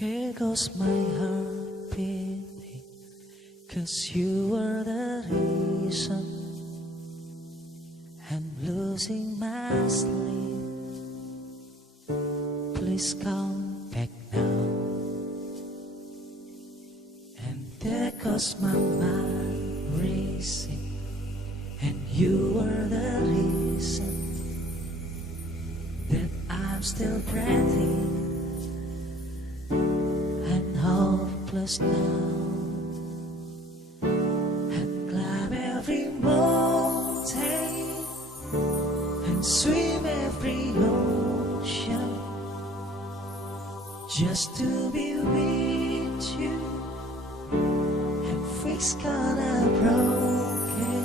There goes my heart beating, 'cause you were the reason I'm losing my sleep. Please come back now. And there goes my mind racing, and you were the reason that I'm still breathing. I'm hopeless now. I'd climb every mountain and swim every ocean just to be with you and fix kinda broken.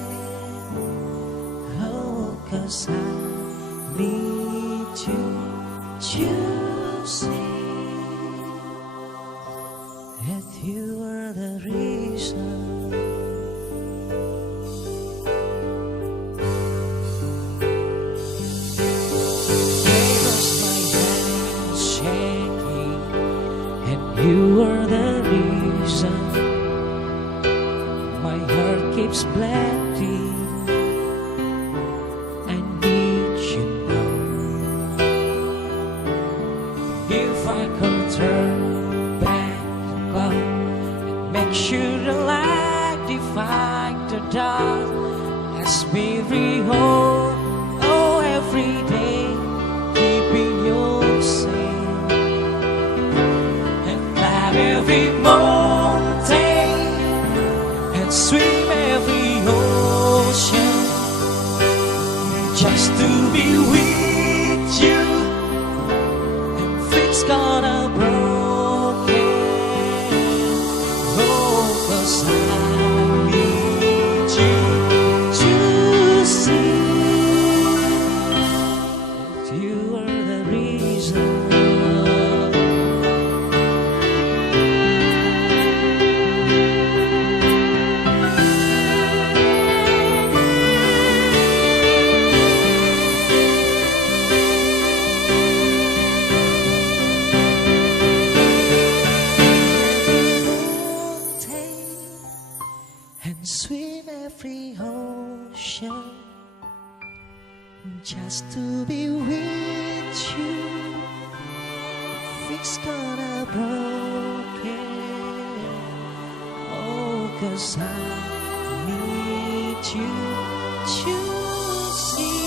Oh, 'cause I need you to see that you are the reason. There goes my hands shaking, and you are the reason. My heart keeps bleeding. I need you now. If I could turn back the clock and make sure the light define the dark, as we rehold, oh, every day, keeping you safe, and climb every mountain and swim every ocean just to be with you and fix kinda broken. Oh, 'cause I need you to see that you are the reason. And swim every ocean just to be with you. Fix kinda broken. Oh, 'cause I need you to see.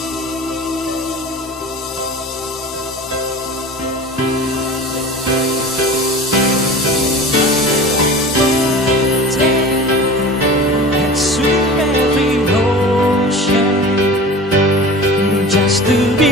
Swim every ocean just to be